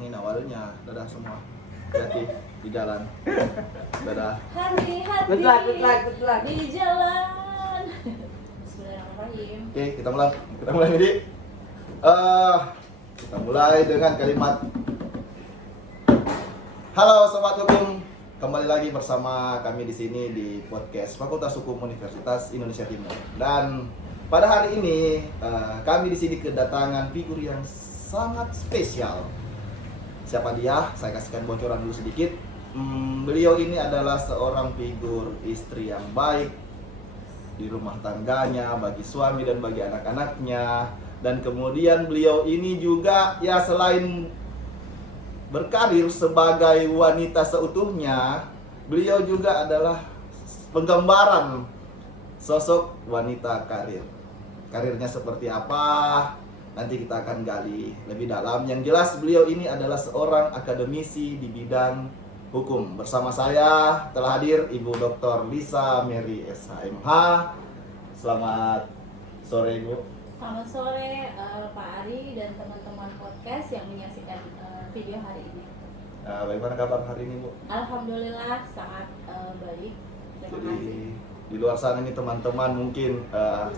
ini awalnya. Dadah semua. Hati di jalan. Dadah. Hati-hati Good luck. di jalan. Bismillahirrahmanirrahim. Oke, kita mulai jadi. Kita mulai dengan kalimat. Halo Sobat Hukum, kembali lagi bersama kami di sini di podcast Fakultas Hukum Universitas Indonesia Timur. Dan pada hari ini kami di sini kedatangan figur yang sangat spesial. Siapa dia? Saya kasihkan bocoran dulu sedikit. Beliau ini adalah seorang figur istri yang baik di rumah tangganya, bagi suami dan bagi anak-anaknya. Dan kemudian beliau ini juga ya selain berkarir sebagai wanita seutuhnya, beliau juga adalah penggambaran sosok wanita karir. Karirnya seperti apa? Nanti kita akan gali lebih dalam. Yang jelas beliau ini adalah seorang akademisi di bidang hukum. Bersama saya telah hadir Ibu Dr. Lisa Mary SHMH. Selamat sore Ibu. Selamat sore Pak Ari dan teman-teman podcast yang menyaksikan video hari ini. Bagaimana kabar hari ini Bu? Alhamdulillah sangat baik. Terima kasih. Di luar sana ini teman-teman mungkin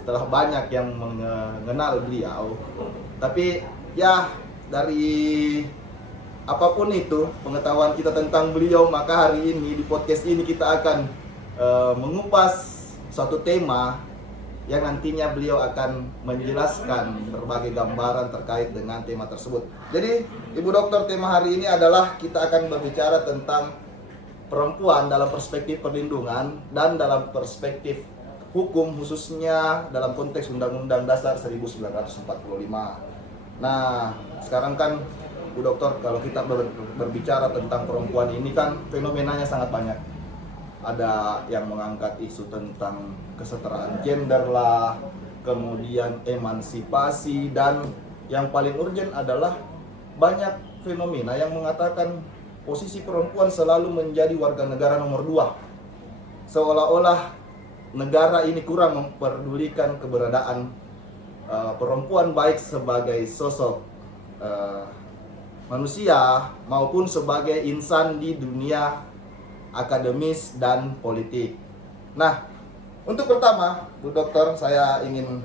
telah banyak yang mengenal beliau. Tapi ya dari apapun itu pengetahuan kita tentang beliau, maka hari ini di podcast ini kita akan mengupas suatu tema yang nantinya beliau akan menjelaskan berbagai gambaran terkait dengan tema tersebut. Jadi Ibu Dokter, tema hari ini adalah kita akan berbicara tentang perempuan dalam perspektif perlindungan dan dalam perspektif hukum, khususnya dalam konteks Undang-Undang Dasar 1945. Nah, sekarang kan Bu Dokter, kalau kita berbicara tentang perempuan ini kan fenomenanya sangat banyak. Ada yang mengangkat isu tentang kesetaraan gender lah, kemudian emansipasi, dan yang paling urgent adalah banyak fenomena yang mengatakan posisi perempuan selalu menjadi warga negara nomor 2. Seolah-olah negara ini kurang memperdulikan keberadaan perempuan baik sebagai sosok manusia maupun sebagai insan di dunia akademis dan politik. Nah, untuk pertama, Bu Dokter, saya ingin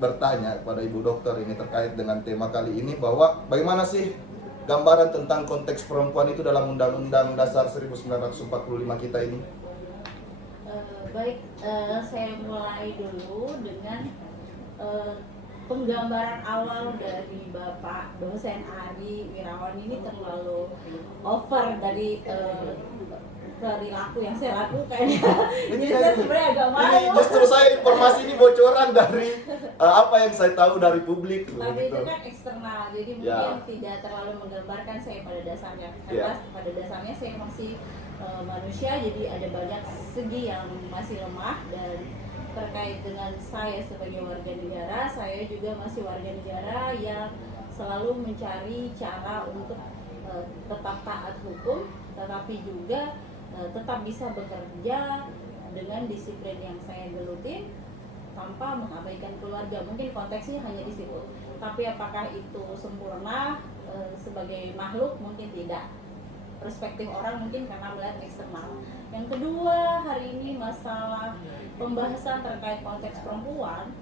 bertanya kepada Ibu Dokter ini terkait dengan tema kali ini, bahwa bagaimana sih gambaran tentang konteks perempuan itu dalam Undang-Undang Dasar 1945 kita ini? Baik, saya mulai dulu dengan penggambaran awal dari Bapak dosen Ari Wirawan ini terlalu over dari perilaku yang saya lakukan. Jadi saya sebenarnya agak malu. Ini justru saya informasi ini bocoran dari apa yang saya tahu dari publik. Tapi itu kan eksternal, jadi mungkin tidak terlalu menggambarkan saya pada dasarnya. Karena pada dasarnya saya masih manusia, jadi ada banyak segi yang masih lemah. Dan terkait dengan saya sebagai warga negara, saya juga masih warga negara yang selalu mencari cara untuk tetap taat hukum, tetapi juga tetap bisa bekerja dengan disiplin yang saya gelutin tanpa mengabaikan keluarga. Mungkin konteksnya hanya di situ. Tapi apakah itu sempurna sebagai makhluk? Mungkin tidak. Perspektif orang mungkin karena melihat eksternal. Yang kedua, hari ini masalah pembahasan terkait konteks perempuan.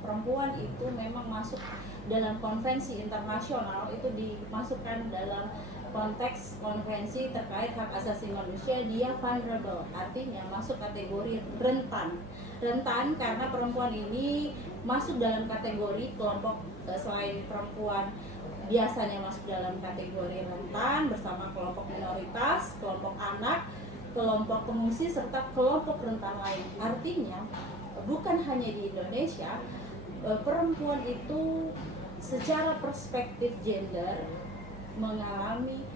Perempuan itu memang masuk dalam konvensi internasional, itu dimasukkan dalam konteks konvensi terkait hak asasi manusia. Dia vulnerable, artinya masuk kategori rentan karena perempuan ini masuk dalam kategori kelompok, selain perempuan biasanya masuk dalam kategori rentan bersama kelompok minoritas, kelompok anak, kelompok pengungsi, serta kelompok rentan lain. Artinya bukan hanya di Indonesia, perempuan itu secara perspektif gender mengalami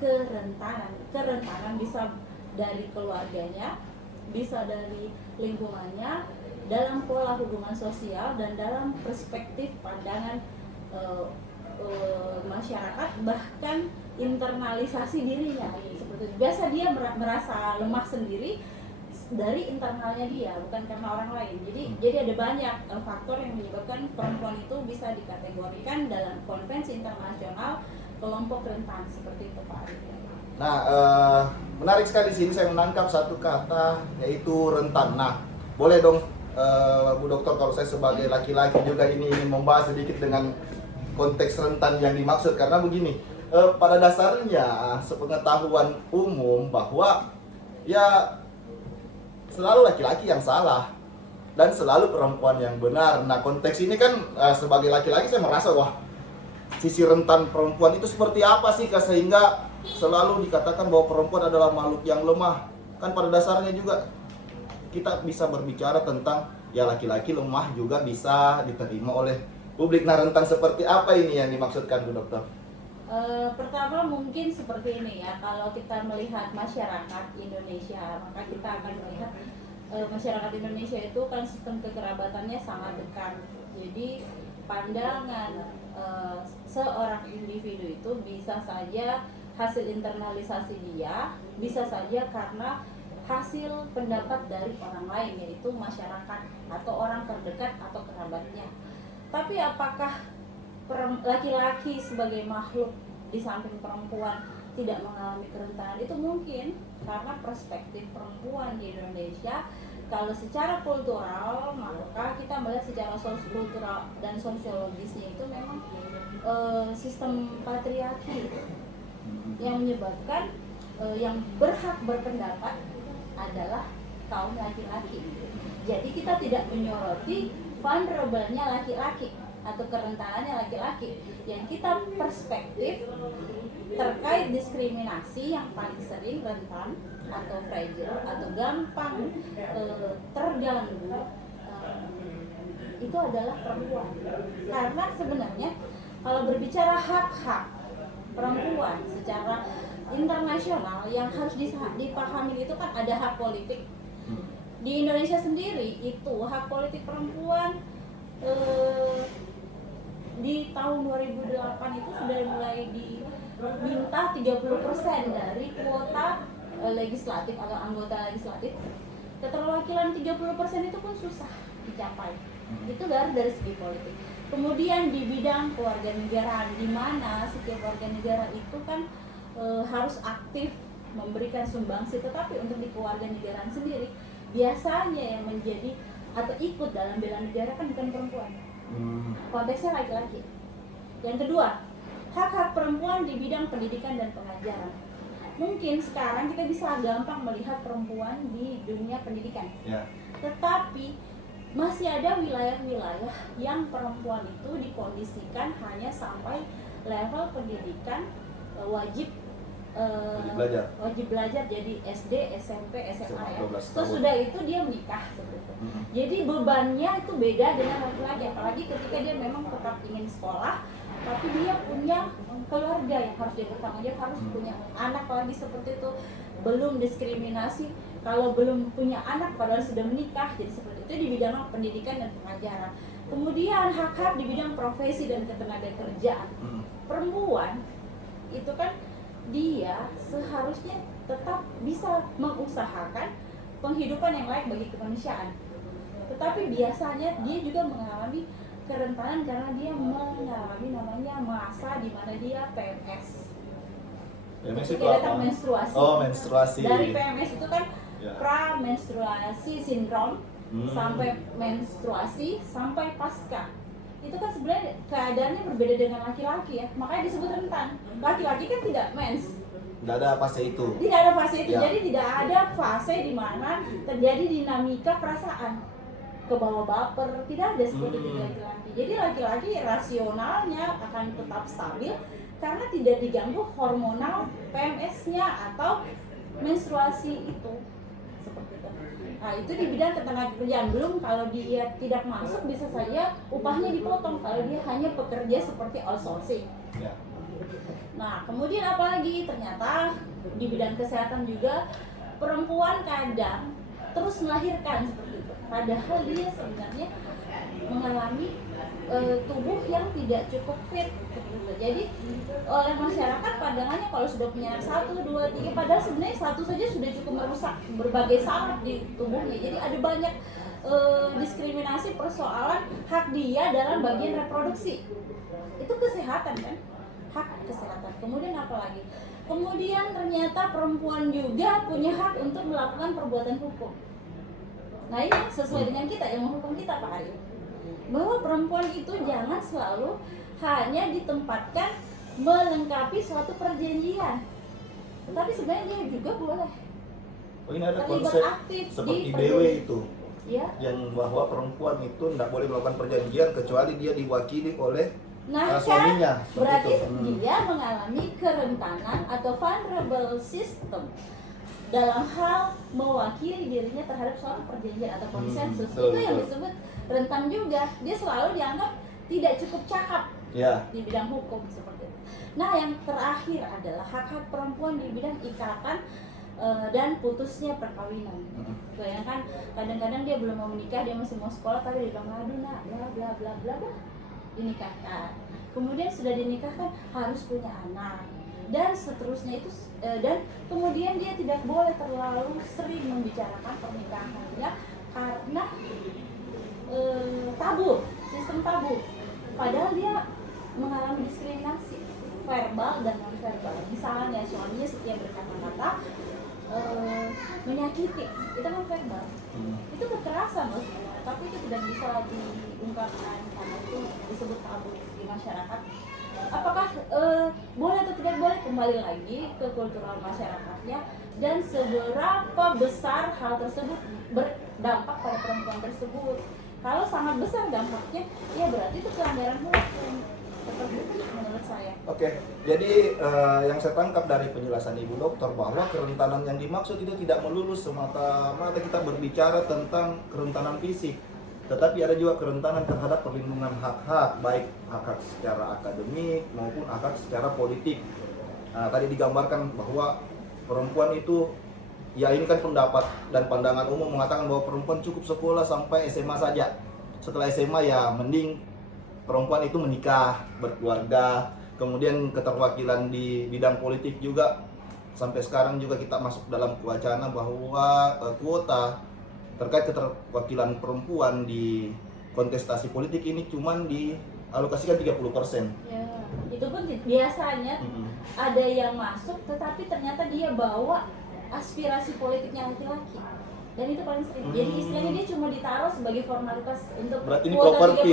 kerentanan bisa dari keluarganya, bisa dari lingkungannya, dalam pola hubungan sosial, dan dalam perspektif pandangan masyarakat, bahkan internalisasi dirinya. Seperti itu. Biasa dia merasa lemah sendiri dari internalnya dia, bukan karena orang lain. Jadi ada banyak faktor yang menyebabkan perempuan itu bisa dikategorikan dalam konvensi internasional kelompok rentan seperti itu Pak Ari. Nah, menarik sekali sini saya menangkap satu kata yaitu rentan. Nah, boleh dong Bu Dokter, kalau saya sebagai laki-laki juga ini ingin membahas sedikit dengan konteks rentan yang dimaksud, karena begini, pada dasarnya sepengetahuan umum bahwa ya selalu laki-laki yang salah dan selalu perempuan yang benar. Nah, konteks ini kan sebagai laki-laki saya merasa wah, sisi rentan perempuan itu seperti apa sih Kak, sehingga selalu dikatakan bahwa perempuan adalah makhluk yang lemah. Kan pada dasarnya juga kita bisa berbicara tentang ya laki-laki lemah juga bisa diterima oleh publik. Nah, rentan seperti apa ini yang dimaksudkan Bu Dokter? Pertama mungkin seperti ini ya, kalau kita melihat masyarakat Indonesia, maka kita akan melihat masyarakat Indonesia itu kan sistem kekerabatannya sangat dekat. Jadi pandangan seorang individu itu bisa saja hasil internalisasi dia, bisa saja karena hasil pendapat dari orang lain, yaitu masyarakat atau orang terdekat atau kerabatnya. Tapi apakah laki-laki sebagai makhluk di samping perempuan tidak mengalami kerentanan? Itu mungkin karena perspektif perempuan di Indonesia. Kalau secara kultural, maka kita melihat secara kultural dan sosiologisnya itu memang sistem patriarki yang menyebabkan yang berhak berpendapat adalah kaum laki-laki. Jadi kita tidak menyoroti vulnerable-nya laki-laki atau kerentanannya laki-laki. Yang kita perspektif terkait diskriminasi yang paling sering rentan atau fragile atau gampang terganggu itu adalah perempuan. Karena sebenarnya kalau berbicara hak-hak perempuan secara internasional yang harus dipahami itu kan ada hak politik. Di Indonesia sendiri itu hak politik perempuan di tahun 2008 itu sudah mulai diminta 30% dari kuota legislatif atau anggota legislatif. Keterwakilan 30% itu pun susah dicapai. Itu dari segi politik. Kemudian di bidang kewarganegaraan, di mana setiap warga negara itu kan harus aktif memberikan sumbangsi, tetapi untuk di kewarganegaraan sendiri biasanya yang menjadi atau ikut dalam bela negara kan bukan perempuan, konteksnya laki-laki. Yang kedua, hak-hak perempuan di bidang pendidikan dan pengajaran. Mungkin sekarang kita bisa gampang melihat perempuan di dunia pendidikan, tetapi masih ada wilayah-wilayah yang perempuan itu dikondisikan hanya sampai level pendidikan wajib belajar, jadi SD, SMP, SMA ya. Sesudah itu dia menikah seperti itu. Jadi bebannya itu beda dengan laki-laki, apalagi ketika dia memang tetap ingin sekolah, tapi dia punya keluarga yang harus dia bertanggung jawab, harus punya anak lagi seperti itu. Belum diskriminasi kalau belum punya anak padahal sudah menikah, jadi seperti itu di bidang pendidikan dan pengajaran. Kemudian hak-hak di bidang profesi dan ketenagakerjaan. Perempuan itu kan dia seharusnya tetap bisa mengusahakan penghidupan yang layak bagi kemanusiaan. Tetapi biasanya dia juga mengalami kerentanan karena dia mengalami namanya masa di mana dia PMS. PMS itu Dia datang apa? menstruasi. Oh, menstruasi. Dari PMS itu kan pra-menstruasi sindrom sampai menstruasi sampai pasca. Itu kan sebenarnya keadaannya berbeda dengan laki-laki ya, makanya disebut rentan. Laki-laki kan tidak mens, Tidak ada fase itu. tidak ada fase itu, Ya. jadi tidak ada fase di mana terjadi dinamika perasaan ke bawah baper, tidak ada seperti itu di laki-laki. Jadi laki-laki rasionalnya akan tetap stabil karena tidak diganggu hormonal PMS-nya atau menstruasi itu. Nah, itu di bidang ketenagakerjaan. Belum kalau dia tidak masuk bisa saja upahnya dipotong kalau dia hanya pekerja seperti outsourcing. Nah, kemudian apalagi ternyata di bidang kesehatan juga perempuan kadang terus melahirkan seperti itu. Padahal dia sebenarnya mengalami tubuh yang tidak cukup fit seperti itu. Jadi oleh masyarakat pandangannya kalau sudah punya 1, 2, 3, padahal sebenarnya 1 saja sudah cukup merusak berbagai saraf di tubuhnya. Jadi ada banyak diskriminasi persoalan hak dia dalam bagian reproduksi. Itu kesehatan kan? hak kesehatan. Kemudian apa lagi? Kemudian ternyata perempuan juga punya hak untuk melakukan perbuatan hukum. Nah ini sesuai dengan kita yang menghukum kita Pak Arif, bahwa perempuan itu jangan selalu hanya ditempatkan melengkapi suatu perjanjian, tetapi sebenarnya dia juga boleh Oh, ini ada terlibat konsep aktif seperti di DW itu, ya. yang bahwa perempuan itu tidak boleh melakukan perjanjian kecuali dia diwakili oleh Nah kan suaminya. Seperti berarti itu. dia mengalami kerentanan atau vulnerable system dalam hal mewakili dirinya terhadap suatu perjanjian atau konsensus. Betul, Itu yang betul. disebut rentan juga. Dia selalu dianggap tidak cukup cakap Ya. di bidang hukum seperti itu. Nah yang terakhir adalah hak-hak perempuan di bidang ikatan dan putusnya perkawinan. Bayangkan kadang-kadang dia belum mau menikah, dia masih mau sekolah, tapi dia bilang aduh nak bla bla bla bla bla, dinikahkan. Kemudian sudah dinikahkan harus punya anak dan seterusnya itu, dan kemudian dia tidak boleh terlalu sering membicarakan pernikahannya karena tabu, sistem tabu. Padahal dia mengalami diskriminasi verbal dan non verbal. Misalnya suaminya setiap berkata-kata menyakiti, itu kan verbal, itu kekerasan loh sebenarnya, tapi itu tidak bisa diungkapkan karena itu disebut tabu di masyarakat. Apakah boleh atau tidak boleh, kembali lagi ke kultural masyarakatnya dan seberapa besar hal tersebut berdampak pada perempuan tersebut. Kalau sangat besar dampaknya, ya berarti itu pelanggaran hukum terbukti menurut saya. Oke, jadi yang saya tangkap dari penjelasan Ibu Dokter bahwa kerentanan yang dimaksud itu tidak melulu semata-mata kita berbicara tentang kerentanan fisik, tetapi ada juga kerentanan terhadap perlindungan hak-hak, baik hak-hak secara akademik maupun hak-hak secara politik. Nah, tadi digambarkan bahwa perempuan itu, ya ini kan pendapat dan pandangan umum mengatakan bahwa perempuan cukup sekolah sampai SMA saja. Setelah SMA ya mending perempuan itu menikah, berkeluarga, kemudian keterwakilan di bidang politik juga. Sampai sekarang juga kita masuk dalam wacana bahwa kuota terkait keterwakilan perempuan di kontestasi politik ini cuman dialokasikan 30%. Ya, itu pun biasanya ada yang masuk tetapi ternyata dia bawa aspirasi politiknya laki-laki. Dan itu paling sering. Jadi istilahnya dia cuma ditaruh sebagai formalitas untuk Berarti ini kuota properti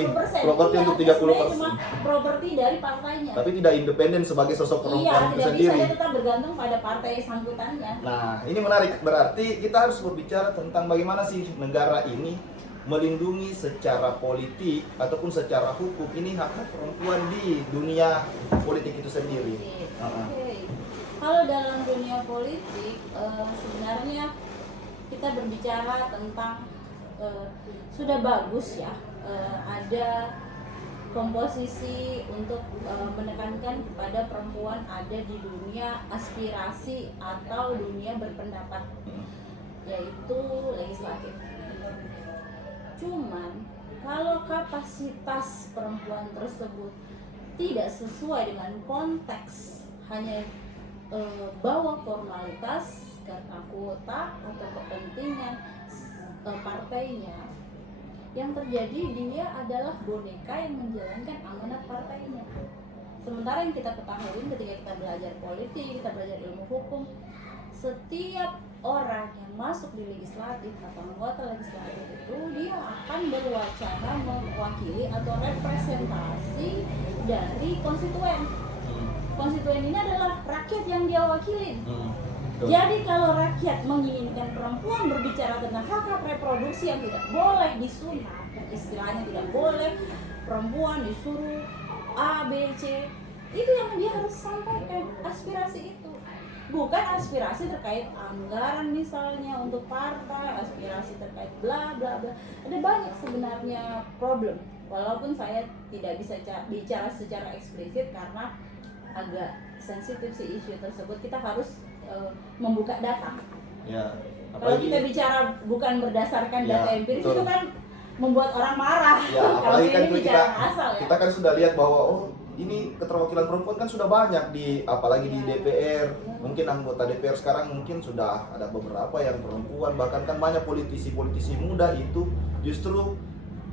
30%. untuk Iya, 30%. sebenarnya cuma properti dari partainya. Tapi tidak independen sebagai sosok perempuan Iya, itu tidak sendiri. bisa, dia tetap bergantung pada partai sangkutannya. Nah, ini menarik. Berarti kita harus berbicara tentang bagaimana sih negara ini melindungi secara politik ataupun secara hukum ini hak-hak perempuan di dunia politik itu sendiri. Oke. Kalau dalam dunia politik sebenarnya kita berbicara tentang sudah bagus ya, ada komposisi untuk menekankan kepada perempuan ada di dunia aspirasi atau dunia berpendapat, yaitu legislatif. Cuman kalau kapasitas perempuan tersebut tidak sesuai dengan konteks, hanya bawa formalitas karena kuota atau kepentingan partainya, yang terjadi dia adalah boneka yang menjalankan amanat partainya. Sementara yang kita ketahui ketika kita belajar politik, kita belajar ilmu hukum, setiap orang yang masuk di legislatif atau anggota legislatif itu dia akan berwacana mewakili atau representasi dari konstituen. Konstituen ini adalah rakyat yang dia wakilin. Jadi kalau rakyat menginginkan perempuan berbicara tentang hak-hak reproduksi yang tidak boleh disunat, istilahnya tidak boleh perempuan disuruh A, B, C, itu yang dia harus sampaikan, aspirasi itu. Bukan aspirasi terkait anggaran misalnya untuk partai, aspirasi terkait bla bla bla. Ada banyak sebenarnya problem. Walaupun saya tidak bisa bicara secara eksplisit karena agak sensitif si isu tersebut, kita harus membuka data. Ya, Kalau kita bicara bukan berdasarkan ya, data empiris betul. itu kan membuat orang marah. Ya, Kalau apalagi kan ini bicara asal ya. kita kan sudah lihat bahwa ini keterwakilan perempuan kan sudah banyak apalagi di DPR. Mungkin anggota DPR sekarang mungkin sudah ada beberapa yang perempuan, bahkan kan banyak politisi-politisi muda itu justru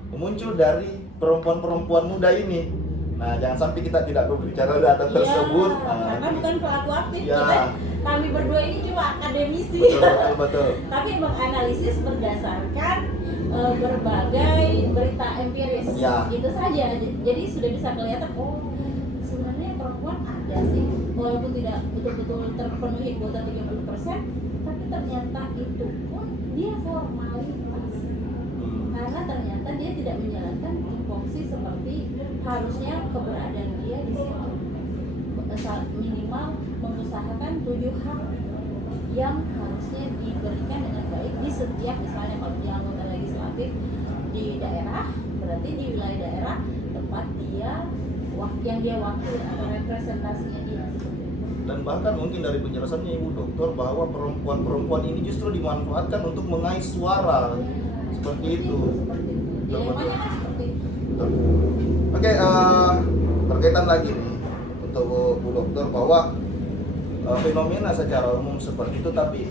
muncul dari perempuan-perempuan muda ini. Nah, jangan sampai kita tidak berbicara data tersebut. Karena bukan pelaku aktif, Ya. kami berdua ini cuma akademisi. Betul. Tapi menganalisis berdasarkan berbagai berita empiris. Ya. Itu saja. Jadi sudah bisa kelihatan, oh sebenarnya perempuan ada sih, walaupun tidak betul-betul terpenuhi kuota 30%, tapi ternyata itu pun dia formalitas. Karena ternyata dia tidak menjalankan tupoksi seperti harusnya keberadaan dia di situ. Minimal mengusahakan 7 hak yang harusnya diberikan dengan baik di setiap, misalnya kalau dia anggota legislatif di daerah, berarti di wilayah daerah tempat dia yang dia wakil atau representasinya dia. Dan bahkan mungkin dari penjelasannya Ibu Dokter bahwa perempuan-perempuan ini justru dimanfaatkan untuk mengais suara. Seperti itu. Dilemanya kan seperti itu. Oke, berkaitan lagi nih untuk Bu Dokter bahwa fenomena secara umum seperti itu, tapi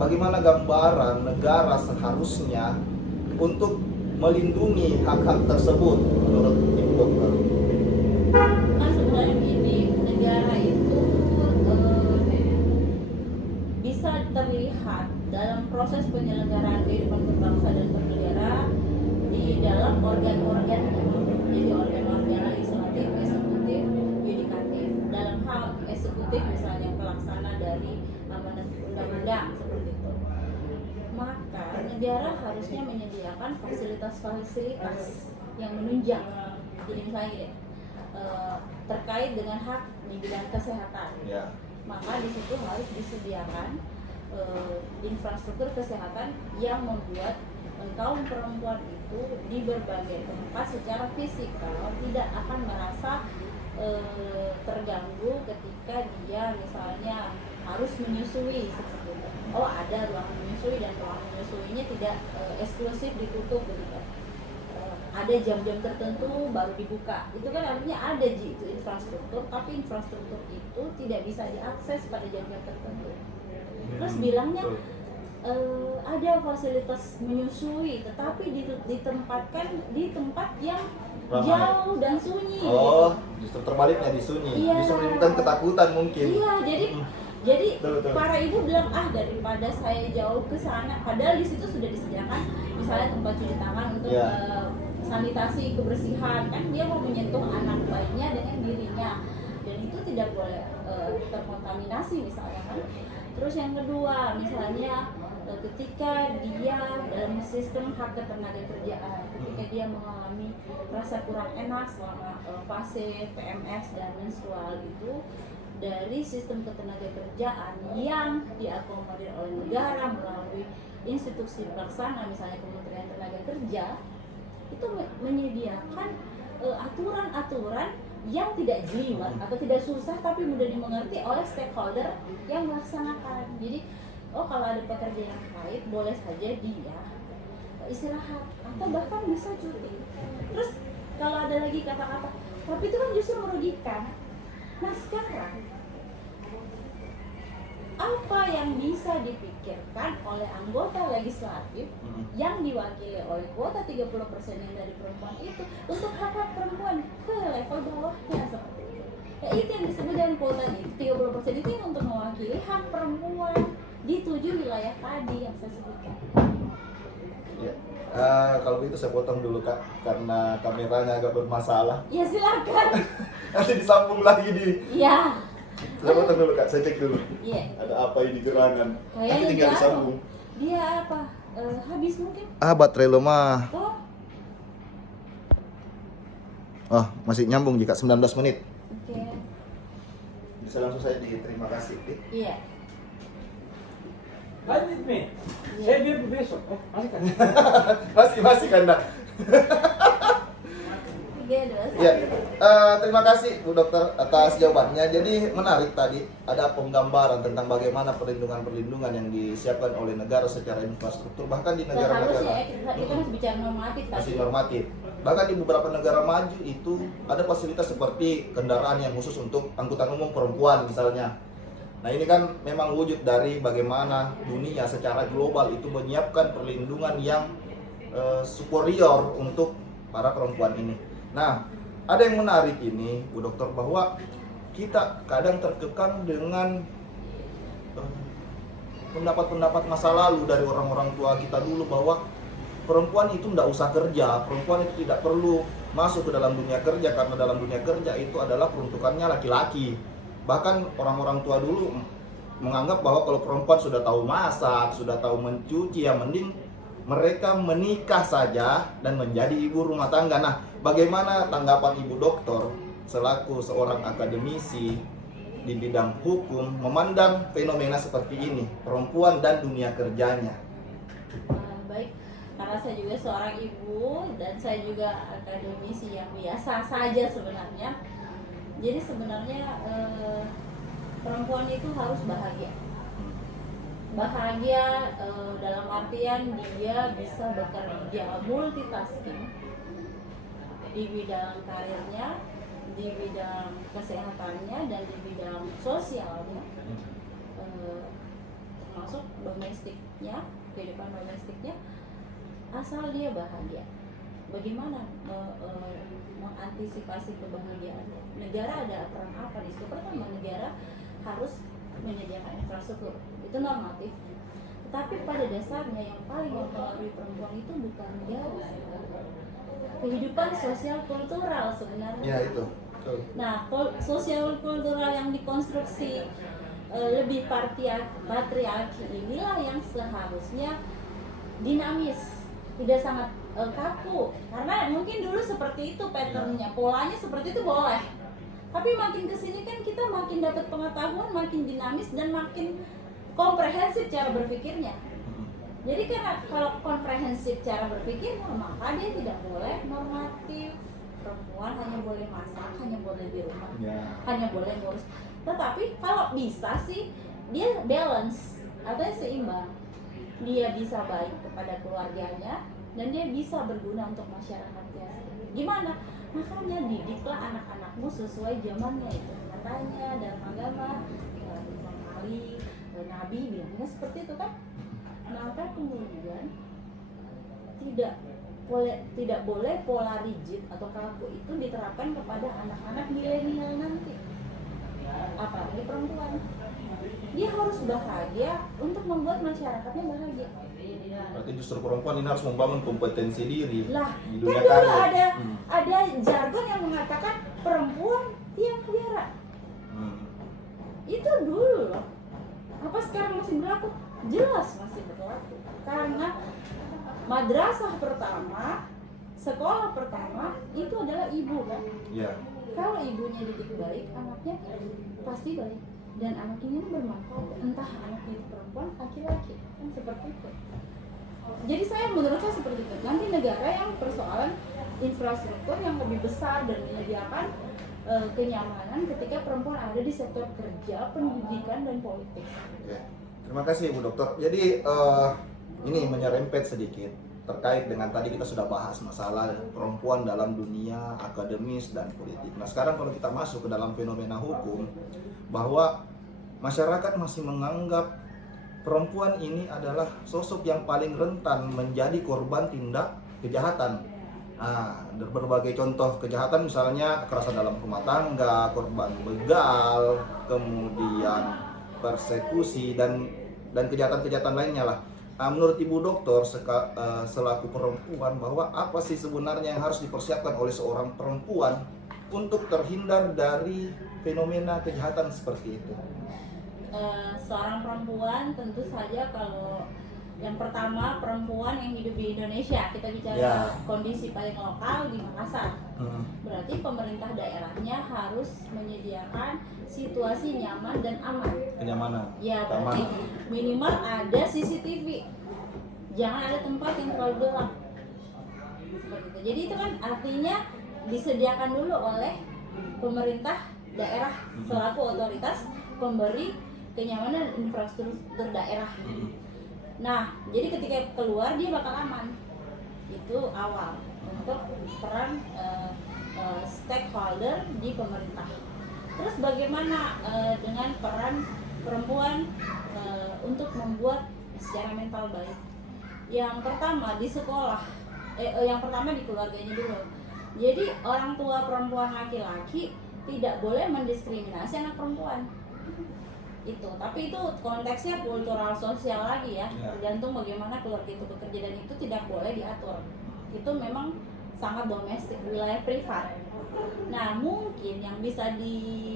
bagaimana gambaran negara seharusnya untuk melindungi hak-hak tersebut menurut Ibu Dokter? Kan sebenarnya begini, negara itu bisa terlihat dalam proses penyelenggaraan kehidupan berbangsa dan bernegara di dalam organ-organ, jadi organ-organ legislatif, eksekutif, yudikatif. Dalam hal eksekutif misalnya pelaksana dari amanat undang-undang seperti itu, maka negara harusnya menyediakan fasilitas-fasilitas yang menunjang. Jadi misalnya terkait dengan hak di bidang kesehatan, Ya. maka di situ harus disediakan infrastruktur kesehatan yang membuat kaum perempuan itu di berbagai tempat secara fisikal tidak akan merasa terganggu ketika dia misalnya harus menyusui seperti itu. Oh, ada ruang menyusui dan ruang menyusuinya tidak eksklusif ditutup begitu. Ada jam-jam tertentu baru dibuka. Itu kan artinya ada itu infrastruktur, tapi infrastruktur itu tidak bisa diakses pada jam-jam tertentu. Terus bilangnya ada fasilitas menyusui, tetapi ditempatkan di tempat yang ramai, jauh dan sunyi. Oh, justru terbaliknya di sunyi. Iya. Justru menimbulkan ketakutan mungkin. Iya, jadi Betul. para ibu bilang daripada saya jauh ke sana, padahal di situ sudah disediakan misalnya tempat cuci tangan untuk sanitasi kebersihan, kan dia mau menyentuh anak bayinya dengan dirinya dan itu tidak boleh terkontaminasi misalnya kan. Terus yang kedua misalnya ketika dia dalam sistem hak ketenaga kerjaan, ketika dia mengalami rasa kurang enak selama fase PMS dan menstrual itu, dari sistem ketenaga kerjaan yang diakomodir oleh negara melalui institusi pelaksana misalnya Kementerian Tenaga Kerja itu menyediakan aturan-aturan yang tidak jelimet atau tidak susah tapi mudah dimengerti oleh stakeholder yang melaksanakan. Jadi kalau ada pekerja yang haid boleh saja dia istirahat atau bahkan bisa cuti. Terus kalau ada lagi kata-kata tapi itu kan justru merugikan. Nah sekarang apa yang bisa dipikirkan oleh anggota legislatif yang diwakili oleh kuota 30% yang dari perempuan itu untuk hak-hak perempuan ke level bawahnya seperti itu. Ya itu yang disebut dengan kuota itu 30% itu yang untuk mewakili hak perempuan di 7 wilayah tadi yang saya sebutkan. Ya. Kalau begitu saya potong dulu Kak, karena kameranya agak bermasalah. Ya silakan. Nanti disambung lagi di. Iya. Saya potong dulu Kak, saya cek dulu. Iya. Ada apa ini gerangan? Nanti Kayaknya tinggal jauh. disambung. Dia apa? Habis mungkin? Baterai lemah. Oh. Oh, masih nyambung jika 19 menit. Oke. Bisa langsung saya di terima kasih. Iya. Lanjut nih, saya biar besok. Masih kan? Masih Kanda. Ya, terima kasih Bu Dokter atas jawabannya. Jadi menarik tadi ada penggambaran tentang bagaimana perlindungan yang disiapkan oleh negara secara infrastruktur, bahkan di negara-negara Seharusnya kita masih bicara normatif tadi. masih normatif. Bahkan di beberapa negara maju itu ada fasilitas seperti kendaraan yang khusus untuk angkutan umum perempuan misalnya. Nah ini kan memang wujud dari bagaimana dunia secara global itu menyiapkan perlindungan yang superior untuk para perempuan ini. Nah ada yang menarik ini, Bu Dokter, bahwa kita kadang terkekang dengan pendapat-pendapat masa lalu dari orang-orang tua kita dulu bahwa perempuan itu tidak usah kerja, perempuan itu tidak perlu masuk ke dalam dunia kerja karena dalam dunia kerja itu adalah peruntukannya laki-laki. Bahkan orang-orang tua dulu menganggap bahwa kalau perempuan sudah tahu masak, sudah tahu mencuci, ya mending mereka menikah saja dan menjadi ibu rumah tangga. Nah, bagaimana tanggapan Ibu Dokter selaku seorang akademisi di bidang hukum memandang fenomena seperti ini, perempuan dan dunia kerjanya? Baik, karena saya juga seorang ibu dan saya juga akademisi yang biasa saja sebenarnya. Jadi sebenarnya perempuan itu harus bahagia. Bahagia dalam artian dia bisa bekerja multitasking di bidang karirnya, di bidang kesehatannya, dan di bidang sosialnya, termasuk domestiknya, kehidupan domestiknya, asal dia bahagia. Bagaimana mengantisipasi kebahagiaan? Negara ada peran apa di situ? Pertama, negara harus menyediakan infrastruktur, itu normatif. Tetapi pada dasarnya yang paling mempengaruhi perempuan itu bukan negara, kehidupan sosial kultural sebenarnya. Ya itu. Nah, sosial kultural yang dikonstruksi lebih patriarki inilah yang seharusnya dinamis, tidak sangat kaku. Karena mungkin dulu seperti itu patternnya, polanya seperti itu boleh. Tapi makin kesini kan kita makin dapat pengetahuan, makin dinamis dan makin komprehensif cara berpikirnya. Jadi karena kalau komprehensif cara berpikir, maka dia tidak boleh normatif. Perempuan hanya boleh masak, hanya boleh di rumah, hanya boleh ngurus. Tetapi kalau bisa sih dia balance atau seimbang. Dia bisa baik kepada keluarganya dan dia bisa berguna untuk masyarakatnya. Gimana? Makanya didiklah anak-anakmu sesuai zamannya itu. Katanya dalam agama Imam Ali, Nabi bilangnya seperti itu kan. Maka kemudian tidak boleh pola rigid atau kaku itu diterapkan kepada anak-anak milenial nanti, apalagi perempuan. Dia harus bahagia untuk membuat masyarakatnya bahagia. Berarti justru perempuan ini harus membangun kompetensi diri Lah, di kan dunia dulu karir. ada jargon yang mengatakan perempuan tiang tiara. Itu dulu loh. Apa sekarang masih berlaku? Jelas masih berlaku. Karena madrasah pertama, sekolah pertama itu adalah ibu kan. Ya. Kalau ibunya didik baik, anaknya pasti baik. Dan anak ini bermanfaat, entah anaknya itu perempuan, laki-laki, kan seperti itu. Jadi menurut saya seperti itu. Nanti negara yang persoalan infrastruktur yang lebih besar dan menyediakan kenyamanan ketika perempuan ada di sektor kerja, pendidikan, dan politik. Oke. Terima kasih Bu Dokter. Jadi ini menyerempet sedikit terkait dengan tadi kita sudah bahas masalah perempuan dalam dunia akademis dan politik. Nah sekarang kalau kita masuk ke dalam fenomena hukum, bahwa masyarakat masih menganggap perempuan ini adalah sosok yang paling rentan menjadi korban tindak kejahatan. Nah, berbagai contoh kejahatan misalnya kekerasan dalam rumah tangga, korban begal, kemudian persekusi dan kejahatan-kejahatan lainnya lah. Nah, menurut Ibu Dokter selaku perempuan, bahwa apa sih sebenarnya yang harus dipersiapkan oleh seorang perempuan untuk terhindar dari fenomena kejahatan seperti itu? Seorang perempuan tentu saja, kalau yang pertama perempuan yang hidup di Indonesia, kita bicara kondisi paling lokal di Makassar. Berarti pemerintah daerahnya harus menyediakan situasi nyaman dan aman. Kenyamanan. Ya, berarti minimal ada CCTV. Jangan ada tempat yang terlalu gelap. Seperti itu. Jadi itu kan artinya disediakan dulu oleh pemerintah daerah selaku otoritas pemberi kenyamanan infrastruktur daerah. Nah, jadi ketika keluar dia bakal aman. Itu awal untuk peran stakeholder di pemerintah. Terus bagaimana dengan peran perempuan untuk membuat secara mental baik? Yang pertama di sekolah, yang pertama di keluarganya dulu. Jadi orang tua perempuan laki-laki tidak boleh mendiskriminasi anak perempuan. Itu, tapi itu konteksnya kultural sosial lagi ya, Ya. tergantung bagaimana keluarga itu bekerja, dan itu tidak boleh diatur. Itu memang sangat domestik, wilayah privat. Nah, mungkin yang bisa dibuatkan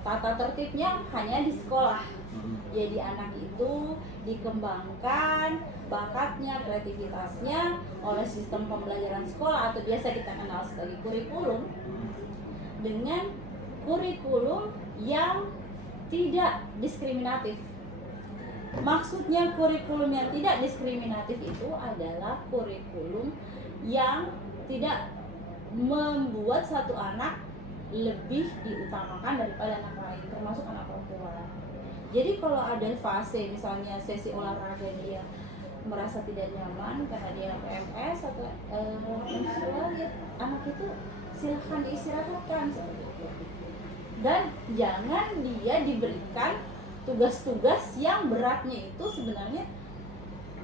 tata tertibnya hanya di sekolah. Jadi anak itu dikembangkan bakatnya, kreativitasnya oleh sistem pembelajaran sekolah atau biasa kita kenal sebagai kurikulum, dengan kurikulum yang tidak diskriminatif. Maksudnya kurikulum yang tidak diskriminatif itu adalah kurikulum yang tidak membuat satu anak lebih diutamakan daripada anak lain, termasuk anak perempuan. Jadi kalau ada fase misalnya sesi olahraga dia merasa tidak nyaman karena dia PMS atau menstrual, ya anak itu silahkan diistirahatkan seperti itu. Dan jangan dia diberikan tugas-tugas yang beratnya itu sebenarnya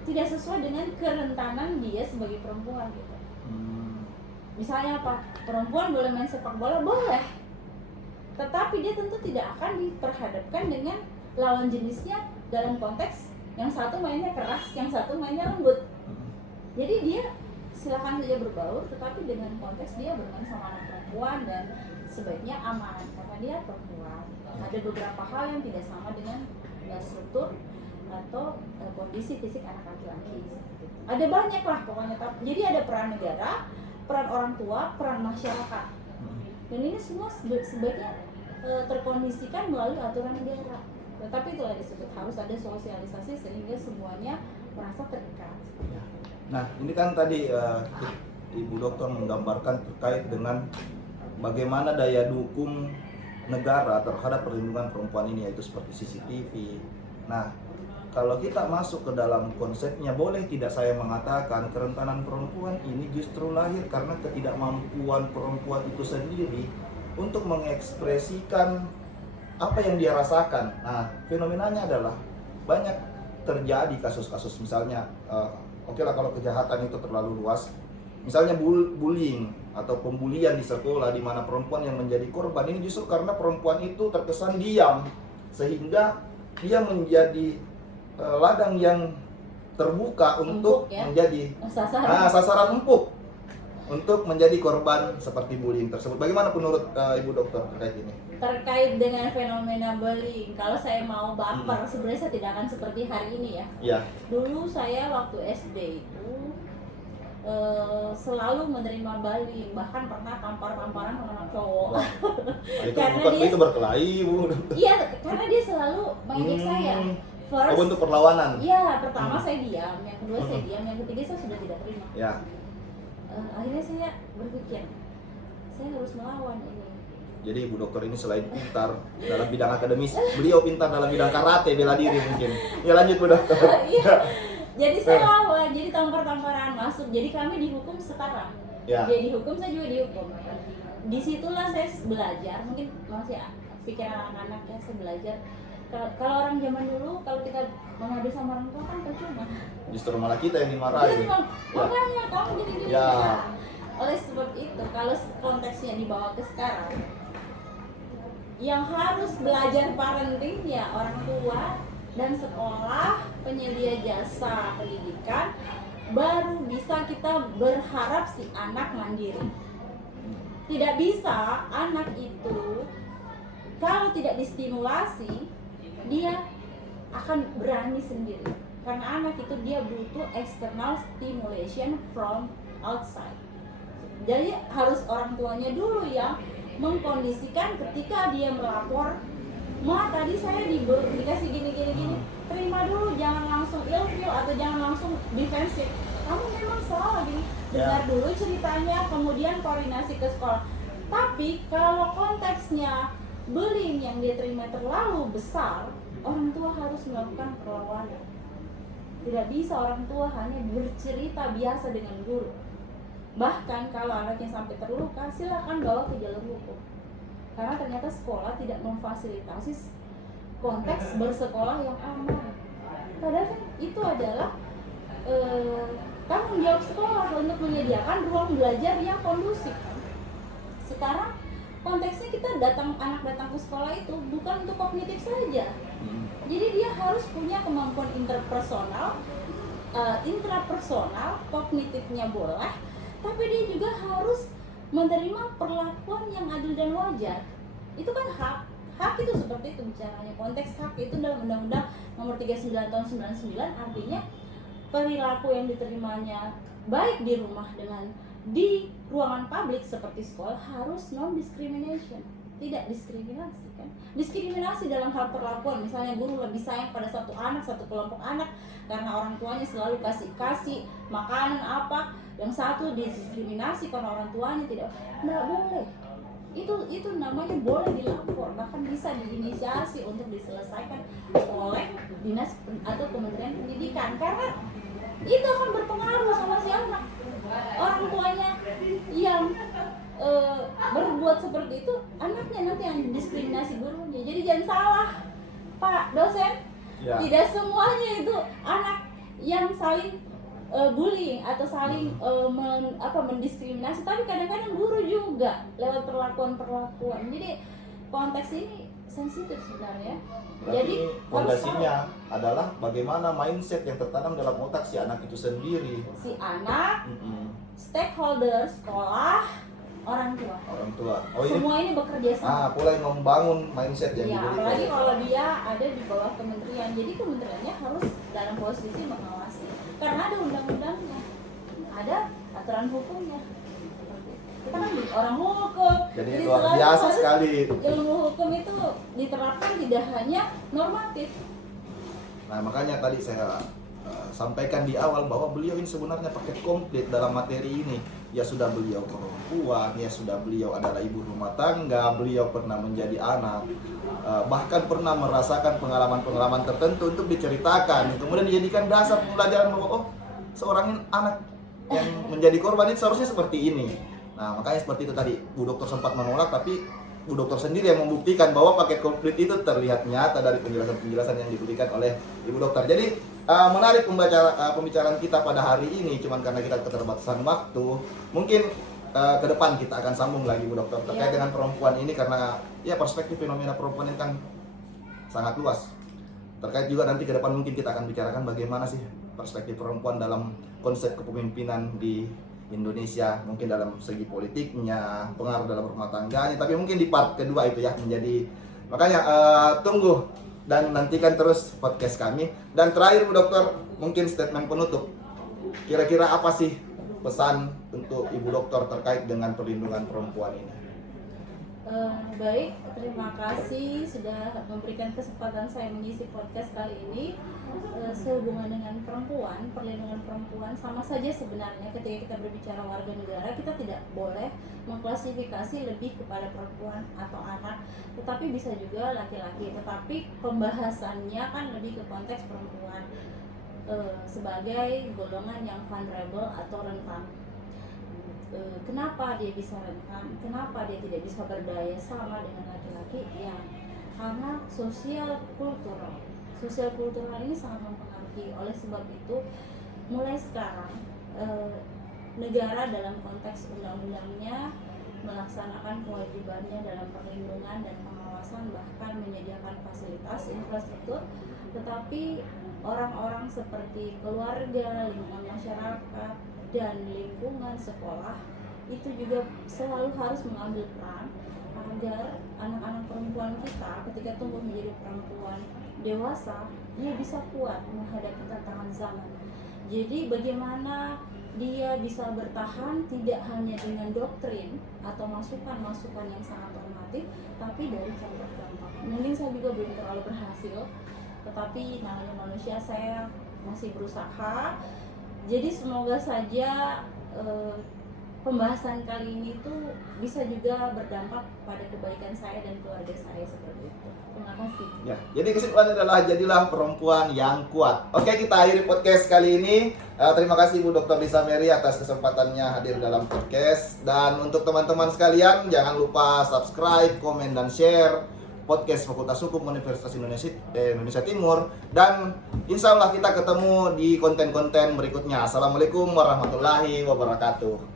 tidak sesuai dengan kerentanan dia sebagai perempuan gitu. Misalnya apa? Perempuan boleh main sepak bola, boleh. Tetapi dia tentu tidak akan diperhadapkan dengan lawan jenisnya dalam konteks yang satu mainnya keras, yang satu mainnya lembut. Jadi dia silakan saja berbaur, tetapi dengan konteks dia bermain sama anak perempuan dan sebaiknya aman karena dia perempuan. Ada beberapa hal yang tidak sama dengan struktur atau kondisi fisik anak laki-laki. Ada banyak lah pokoknya. Jadi ada peran negara, peran orang tua, peran masyarakat. Dan ini semua sebaiknya terkondisikan melalui aturan negara. Tetapi itulah disebut harus ada sosialisasi sehingga semuanya merasa terikat. Nah, ini kan tadi Ibu Dokter menggambarkan terkait dengan bagaimana daya dukung negara terhadap perlindungan perempuan ini, yaitu seperti CCTV. Nah, kalau kita masuk ke dalam konsepnya, boleh tidak saya mengatakan kerentanan perempuan ini justru lahir karena ketidakmampuan perempuan itu sendiri untuk mengekspresikan apa yang dia rasakan. Nah, fenomenanya adalah banyak terjadi kasus-kasus, misalnya oke lah kalau kejahatan itu terlalu luas, misalnya bullying atau pembulian di sekolah di mana perempuan yang menjadi korban ini justru karena perempuan itu terkesan diam sehingga dia menjadi ladang yang terbuka untuk ya? menjadi sasaran empuk untuk menjadi korban seperti bullying tersebut. Bagaimana menurut Ibu Dokter terkait ini? Terkait dengan fenomena bullying, kalau saya mau baper, sebenarnya saya tidak akan seperti hari ini ya. Ya. Dulu saya waktu SD itu selalu menerima bullying, bahkan pernah tampar-tamparan sama cowok. Karena dia itu berkelahi, Bu. Iya, karena dia selalu mengejek saya. First, bentuk perlawanan. Iya, pertama saya diam, yang kedua saya diam, yang ketiga saya sudah tidak terima. Ya. Akhirnya saya berpikir, saya harus melawan ini. Jadi Ibu Dokter ini selain pintar dalam bidang akademis, beliau pintar dalam bidang karate, bela diri mungkin. Ya lanjut Bu Dokter. Iya. Jadi saya lawan, jadi tampar-tamparan masuk. Jadi kami dihukum setara. Ya. Dia dihukum, saya juga dihukum. Disitulah saya belajar, mungkin masih pikiran anak-anak ya, saya belajar. Kalau orang zaman dulu, kalau kita mengadu sama orang tua kan percuma. Justru malah kita yang dimarahin. Iya, makanya kamu gini-gini. Ya. Oleh sebab itu, kalau konteksnya dibawa ke sekarang, yang harus belajar parenting ya orang tua dan sekolah, penyedia jasa pendidikan, baru bisa kita berharap si anak mandiri. Tidak bisa anak itu kalau tidak distimulasi, dia akan berani sendiri. Karena anak itu dia butuh external stimulation from outside. Jadi harus orang tuanya dulu yang mengkondisikan ketika dia melapor, "Ma, tadi saya dikasih gini, terima dulu, jangan langsung ilfil atau jangan langsung defensif. Kamu memang salah gini, dengar dulu ceritanya, kemudian koordinasi ke sekolah." Tapi kalau konteksnya bullying yang dia terima terlalu besar, orang tua harus melakukan perlawanan. Tidak bisa orang tua hanya bercerita biasa dengan guru. Bahkan kalau anaknya sampai terluka, silakan bawa ke jalur hukum. Karena ternyata sekolah tidak memfasilitasi konteks bersekolah yang aman. Padahal kan itu adalah tanggung jawab sekolah untuk menyediakan ruang belajar yang kondusif. Sekarang konteksnya kita anak datang ke sekolah itu bukan untuk kognitif saja. Jadi dia harus punya kemampuan intrapersonal, kognitifnya boleh, tapi dia juga harus menerima perlakuan yang adil dan wajar. Itu kan hak. Hak itu seperti itu bicaranya. Konteks hak itu dalam Undang-Undang Nomor 39 Tahun 99 artinya perilaku yang diterimanya baik di rumah dengan di ruangan publik seperti sekolah harus non-discrimination, tidak diskriminasi kan. Diskriminasi dalam hal perlakuan, misalnya guru lebih sayang pada satu kelompok anak karena orang tuanya selalu kasih makanan apa, yang satu didiskriminasi karena orang tuanya tidak boleh. Itu namanya boleh dilapor, bahkan bisa diinisiasi untuk diselesaikan oleh dinas atau Kementerian Pendidikan, karena itu akan berpengaruh sama si anak. Orang tuanya yang berbuat seperti itu, anaknya nanti yang diskriminasi gurunya. Jadi jangan salah, Pak dosen. Ya. Tidak semuanya itu anak yang saling bullying atau saling mendiskriminasi, tapi kadang-kadang guru juga lewat perlakuan. Jadi konteks ini sensitif sebenarnya. Jadi fondasinya adalah bagaimana mindset yang tertanam dalam otak si anak itu sendiri. Si anak, stakeholder, sekolah, orang tua. Semua ini bekerja sama. Mulai membangun mindset yang diberikan. Apalagi kalau dia ada di bawah kementerian. Jadi kementeriannya harus dalam posisi mengawasi. Karena ada undang-undangnya, ada aturan hukumnya. Kita kan orang hukum, jadi luar biasa sekali. Ilmu hukum itu diterapkan tidak hanya normatif. Nah makanya tadi saya sampaikan di awal bahwa beliau ini sebenarnya paket komplit dalam materi ini. Ya sudah beliau perempuan, ya sudah beliau adalah ibu rumah tangga, beliau pernah menjadi anak, bahkan pernah merasakan pengalaman-pengalaman tertentu untuk diceritakan. Kemudian dijadikan dasar pembelajaran bahwa seorang anak yang menjadi korban itu seharusnya seperti ini. Nah makanya seperti itu tadi Bu Dokter sempat menolak, tapi Bu Dokter sendiri yang membuktikan bahwa paket komplit itu terlihat nyata dari penjelasan-penjelasan yang diberikan oleh Ibu Dokter. Jadi menarik pembicaraan kita pada hari ini, cuman karena kita keterbatasan waktu, mungkin ke depan kita akan sambung lagi Bu Dokter terkait dengan perempuan ini, karena ya perspektif fenomena perempuan ini kan sangat luas. Terkait juga nanti ke depan mungkin kita akan bicarakan bagaimana sih perspektif perempuan dalam konsep kepemimpinan di Indonesia, mungkin dalam segi politiknya, pengaruh dalam rumah tangganya, tapi mungkin di part kedua itu ya menjadi, makanya tunggu dan nantikan terus podcast kami. Dan terakhir Bu Dokter, mungkin statement penutup, kira-kira apa sih pesan untuk Ibu Dokter terkait dengan perlindungan perempuan ini? Baik, terima kasih sudah memberikan kesempatan saya mengisi podcast kali ini. Sehubungan dengan perempuan, perlindungan perempuan sama saja sebenarnya. Ketika kita berbicara warga negara, kita tidak boleh mengklasifikasi lebih kepada perempuan atau anak, tetapi bisa juga laki-laki. Tetapi pembahasannya kan lebih ke konteks perempuan sebagai golongan yang vulnerable atau rentan. Kenapa dia bisa rentan? Kenapa dia tidak bisa berdaya sama dengan laki-laki? Ya, karena sosial kultural ini sangat mempengaruhi. Oleh sebab itu, mulai sekarang negara dalam konteks undang-undangnya melaksanakan kewajibannya dalam perlindungan dan pengawasan, bahkan menyediakan fasilitas infrastruktur. Tetapi orang-orang seperti keluarga, lingkungan masyarakat, dan lingkungan sekolah itu juga selalu harus mengambil peran agar anak-anak perempuan kita ketika tumbuh menjadi perempuan dewasa, dia bisa kuat menghadapi tantangan zaman. Jadi bagaimana dia bisa bertahan tidak hanya dengan doktrin atau masukan-masukan yang sangat normatif, tapi dari contoh-contoh. Mungkin saya juga belum terlalu berhasil, tetapi namanya manusia, saya masih berusaha. Jadi semoga saja pembahasan kali ini tuh bisa juga berdampak pada kebaikan saya dan keluarga saya seperti itu. Terima kasih. Ya, jadi kesimpulannya adalah jadilah perempuan yang kuat. Oke, kita akhiri podcast kali ini. Terima kasih Bu Dr. Lisa Mary atas kesempatannya hadir dalam podcast. Dan untuk teman-teman sekalian, jangan lupa subscribe, komen, dan share. podcast Fakultas Hukum Universitas Indonesia Timur, dan insya Allah kita ketemu di konten-konten berikutnya. Assalamualaikum warahmatullahi wabarakatuh.